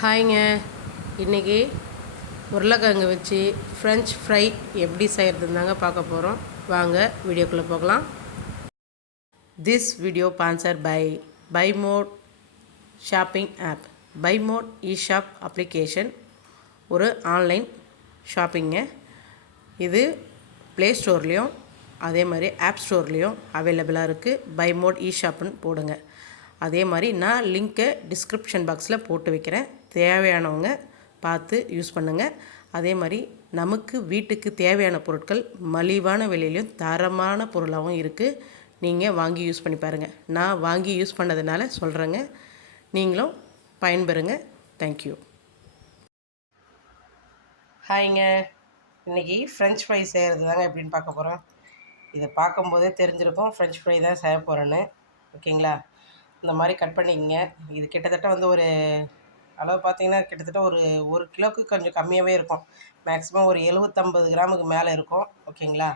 ஹாய்ங்க. இன்றைக்கி உருளைக்கிழங்கு வச்சு ஃப்ரெஞ்ச் ஃப்ரை எப்படி செய்கிறதுன்னு தாங்க பார்க்க போகிறோம் வாங்க வீடியோக்குள்ளே போகலாம். This video sponsor by by mode shopping app by mode e shop application ஒரு ஆன்லைன் ஷாப்பிங்க இது ப்ளே ஸ்டோர்லேயும் அதே மாதிரி ஆப் ஸ்டோர்லேயும் அவைலபிளாக இருக்குது பை மோட் இ ஷாப்னு போடுங்க. அதே மாதிரி நான் லிங்க்கை டிஸ்கிரிப்ஷன் பாக்ஸில் போட்டு வைக்கிறேன். தேவையானவங்க பார்த்து யூஸ் பண்ணுங்கள் அதே மாதிரி நமக்கு வீட்டுக்கு தேவையான பொருட்கள் மலிவான விலையிலையும் தரமான பொருளாகவும் இருக்குது நீங்கள் வாங்கி யூஸ் பண்ணி பாருங்கள் நான் வாங்கி யூஸ் பண்ணதுனால சொல்கிறேங்க நீங்களும் பயன்பெறுங்க. தேங்க்யூ ஹாய்ங்க இன்றைக்கி ஃப்ரெஞ்ச் ஃப்ரை செய்கிறது தாங்க எப்படின்னு பார்க்க போகிறோம் இதை பார்க்கும்போதே தெரிஞ்சிருக்கும் ஃப்ரெஞ்ச் ஃப்ரை தான் செய்ய போகிறேன்னு ஓகேங்களா? இந்த மாதிரி கட் பண்ணிக்கங்க. இது கிட்டத்தட்ட வந்து ஒரு அளவு பார்த்தீங்கன்னா கிட்டத்தட்ட ஒரு ஒரு கிலோவுக்கு கொஞ்சம் கம்மியாகவே இருக்கும். மேக்ஸிமம் ஒரு எழுவத்தம்பது கிராமுக்கு மேலே இருக்கும். ஓகேங்களா?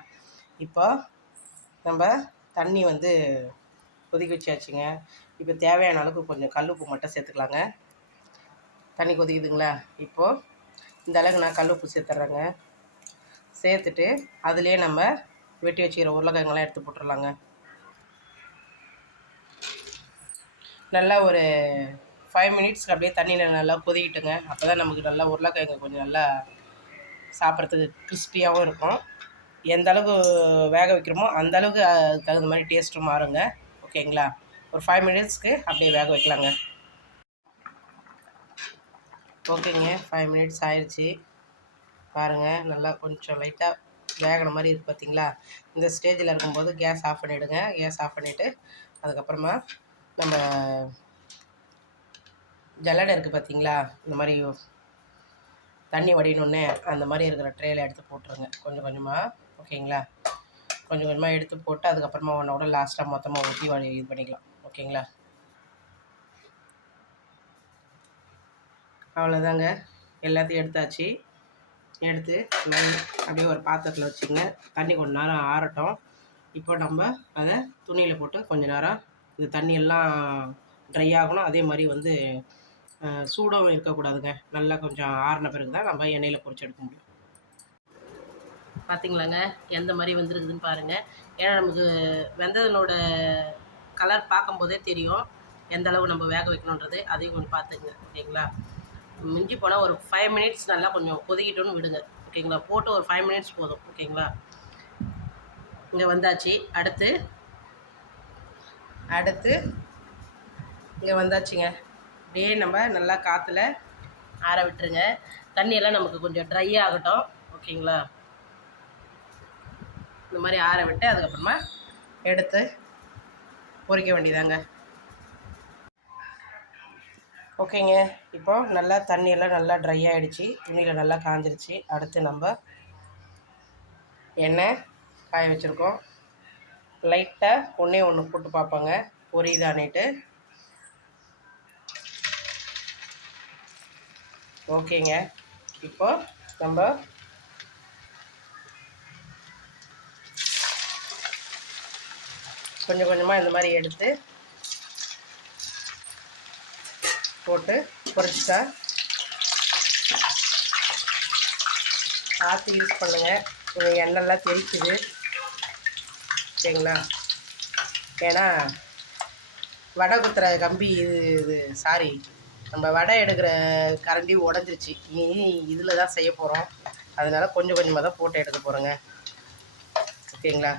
இப்போ நம்ம தண்ணி வந்து கொதிக்க வச்சாச்சுங்க. இப்போ தேவையான அளவுக்கு கொஞ்சம் கல்லுப்பு மட்டும் சேர்த்துக்கலாங்க. தண்ணி கொதிக்குதுங்களா? இப்போது இந்த அளவுக்கு நான் கல்லுப்பு சேர்த்துட்றேங்க சேர்த்துட்டு அதுலேயே நம்ம வெட்டி வச்சுக்கிற உருளைக்கிழங்கெல்லாம் எடுத்து போட்டுடலாங்க நல்லா ஒரு ஃபைவ் மினிட்ஸ்க்கு அப்படியே தண்ணியில் நல்லா கொதிக்கிட்டுங்க. அப்போ தான் நமக்கு நல்லா உருளைக்கிழங்கு கொஞ்சம் நல்லா சாப்பிட்றதுக்கு கிறிஸ்பியாகவும் இருக்கும். எந்த அளவுக்கு வேக வைக்கிறோமோ அந்த அளவுக்கு அதுக்கு தகுந்த மாதிரி டேஸ்ட்டும் மாறுங்க. ஓகேங்களா ஒரு ஃபைவ் மினிட்ஸ்க்கு அப்படியே வேக வைக்கலாங்க. ஓகேங்க ஃபைவ் மினிட்ஸ் ஆயிடுச்சு பாருங்கள் நல்லா கொஞ்சம் லைட்டாக வேகிற மாதிரி இருக்குது பார்த்தீங்களா இந்த ஸ்டேஜில் இருக்கும்போது கேஸ் ஆஃப் பண்ணிவிடுங்க கேஸ் ஆஃப் பண்ணிவிட்டு அதுக்கப்புறமா நம்ம ஜல்லடை இருக்குது பார்த்தீங்களா இந்த மாதிரி தண்ணி வடியணுன்னே அந்த மாதிரி இருக்கிற ட்ரேயில் எடுத்து போட்டுருங்க. கொஞ்சம் கொஞ்சமாக ஓகேங்களா? கொஞ்சம் கொஞ்சமாக எடுத்து போட்டு அதுக்கப்புறமா ஒன்றோட லாஸ்ட்டாக மொத்தமாக ஊற்றி வடி இது பண்ணிக்கலாம். ஓகேங்களா? அவ்வளோதாங்க எல்லாத்தையும் எடுத்தாச்சு. எடுத்து அப்படியே ஒரு பாத்திரத்தில் வச்சுங்க தண்ணி கொஞ்ச நேரம் ஆறட்டும். இப்போ நம்ம அதை துணியில் போட்டு கொஞ்ச நேரம் இந்த தண்ணியெல்லாம் ட்ரை ஆகணும். அதே மாதிரி வந்து சூடாகவும் இருக்கக்கூடாதுங்க. நல்லா கொஞ்சம் ஆறின பிறகு தான் நம்ம எண்ணெயில் பொறிச்சு எடுக்க முடியும். பார்த்தீங்களாங்க எந்த மாதிரி வந்துருக்குதுன்னு பாருங்கள் ஏன்னா நமக்கு வெந்ததனோட கலர் பார்க்கும்போதே தெரியும். எந்த அளவு நம்ம வேக வைக்கணுன்றது அதையும் கொஞ்சம் பார்த்துக்குங்க ஓகேங்களா? மிஞ்சி போனால் ஒரு ஃபைவ் மினிட்ஸ் நல்லா கொஞ்சம் கொதிக்கிட்டோன்னு விடுங்க. ஓகேங்களா? போட்டு ஒரு ஃபைவ் மினிட்ஸ் போதும். ஓகேங்களா? இங்கே வந்தாச்சு. அடுத்து அடுத்து இங்கே வந்தாச்சுங்க. அப்படியே நம்ம நல்லா காற்றுல ஆற விட்டுருங்க. தண்ணியெல்லாம் நமக்கு கொஞ்சம் ட்ரை ஆகட்டும். ஓகேங்களா? இந்த மாதிரி ஆற விட்டு அதுக்கப்புறமா எடுத்து பொறிக்க வேண்டியதாங்க. ஓகேங்க. இப்போ நல்லா தண்ணியெல்லாம் நல்லா ட்ரை ஆகிடுச்சி துணியில் நல்லா காஞ்சிருச்சு. அடுத்து நம்ம எண்ணெய் காய வச்சுருக்கோம். லைட்டாக ஒன்றே ஒன்று போட்டு பார்ப்போங்க. பொரியுதானிட்டு ஓகேங்க. இப்போ நம்ம கொஞ்சம் கொஞ்சமாக இந்த மாதிரி எடுத்து போட்டு பொறிச்சிட்டா பார்த்து யூஸ் பண்ணுங்கள் கொஞ்சம் எண்ணெய்லாம் தெரிக்குது சரிங்களா? ஏன்னா வடை குத்துற கம்பி இது இது சாரி. நம்ம வடை எடுக்கிற கரண்டி உடஞ்சிருச்சு. இனி இதில் தான் செய்ய போகிறோம் அதனால் கொஞ்சம் கொஞ்சமாக தான் போட்டு எடுக்க போகிறோங்க ஓகேங்களா?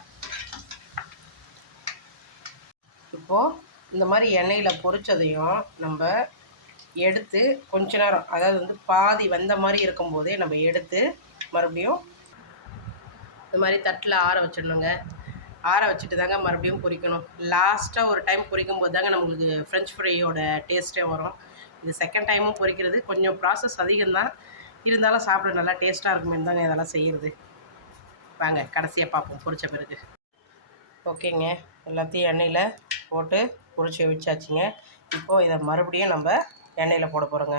இப்போது இந்த மாதிரி எண்ணெயில் பொரிச்சதையும் நம்ம எடுத்து கொஞ்ச நேரம் அதாவது வந்து பாதி வந்த மாதிரி இருக்கும்போதே நம்ம எடுத்து மறுபடியும் இந்த மாதிரி தட்டில் ஆற வச்சிடணுங்க. ஆற வச்சுட்டு தாங்க மறுபடியும் பொரிக்கணும். லாஸ்ட்டாக ஒரு டைம் பொரிக்கும் போது தாங்க நம்மளுக்கு ஃப்ரெஞ்ச் ஃப்ரையோட டேஸ்ட்டே வரும். இது செகண்ட் டைமும் பொரிக்கிறது கொஞ்சம் ப்ராசஸ் அதிகம்தான். இருந்தாலும் சாப்பிட நல்லா டேஸ்ட்டாக இருக்குமே தாங்க இதெல்லாம் செய்கிறது வாங்க கடைசியாக பார்ப்போம். பொரிச்ச பிறகு. ஓகேங்க. எல்லாத்தையும் எண்ணெயில் போட்டு பொரிச்சு வச்சாச்சுங்க. இப்போது இதை மறுபடியும் நம்ம எண்ணெயில் போட போகிறோங்க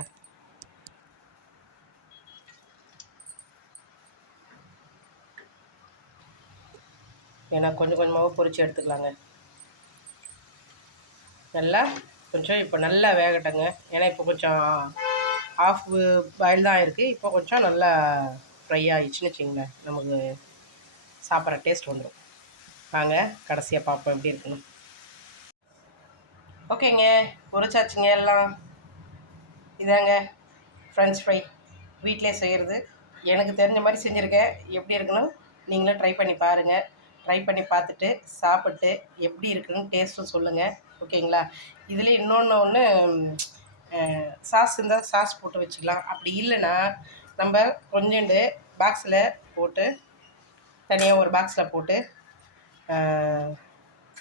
ஏன்னா கொஞ்சம் கொஞ்சமாக பொரித்து எடுத்துக்கலாங்க. நல்லா கொஞ்சம் இப்போ நல்லா வேகட்டங்க. ஏன்னா இப்போ கொஞ்சம் ஆஃப் பாயில் தான் இருக்குது இப்போ கொஞ்சம் நல்லா ஃப்ரை ஆகிடுச்சுன்னு வச்சுங்களேன் நமக்கு சாப்பிட்ற டேஸ்ட் வந்துடும் வாங்க கடைசியாக பார்ப்போம் எப்படி இருக்குன்னு. ஓகேங்க பொரிச்சாச்சுங்க எல்லாம். இதாங்க ஃப்ரெஞ்ச் ஃப்ரை வீட்டிலே செய்கிறது எனக்கு தெரிஞ்ச மாதிரி செஞ்சுருக்கேன். எப்படி இருக்குன்னு நீங்களும் ட்ரை பண்ணி பாருங்கள் ட்ரை பண்ணி பார்த்துட்டு சாப்பிட்டு எப்படி இருக்குன்னு டேஸ்ட்டும் சொல்லுங்கள் ஓகேங்களா இதில் இன்னொன்று ஒன்று சாஸ் இருந்தால் சாஸ் போட்டு வச்சுக்கலாம். அப்படி இல்லைன்னா நம்ம கொஞ்சோண்டு பாக்ஸில் போட்டு தனியாக ஒரு பாக்ஸில் போட்டு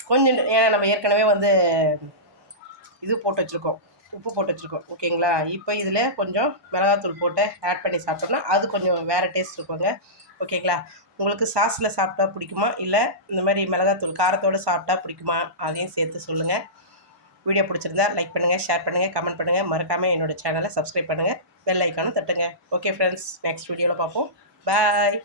கொஞ்சம் ஏன்னா நம்ம ஏற்கனவே வந்து இது போட்டு வச்சுருக்கோம். உப்பு போட்டு வச்சுருக்கோம் ஓகேங்களா? இப்போ இதில் கொஞ்சம் மிளகாத்தூள் போட்டு ஆட் பண்ணி சாப்பிட்டோம்னா அது கொஞ்சம் வேறு டேஸ்ட் இருக்குங்க ஓகேங்களா? உங்களுக்கு சாஸில் சாப்பிட்டா பிடிக்குமா? இல்லை இந்த மாதிரி மிளகாத்தூள் காரத்தோடு சாப்பிட்டா பிடிக்குமா? அதையும் சேர்த்து சொல்லுங்கள் வீடியோ பிடிச்சிருந்தா லைக் பண்ணுங்கள் ஷேர் பண்ணுங்கள் கமெண்ட் பண்ணுங்கள் மறக்காமல் என்னோடய சேனலை சப்ஸ்கிரைப் பண்ணுங்கள் பெல் ஐக்கானும் தட்டுங்க. ஓகே ஃப்ரெண்ட்ஸ் நெக்ஸ்ட் வீடியோவில் பார்ப்போம். பாய்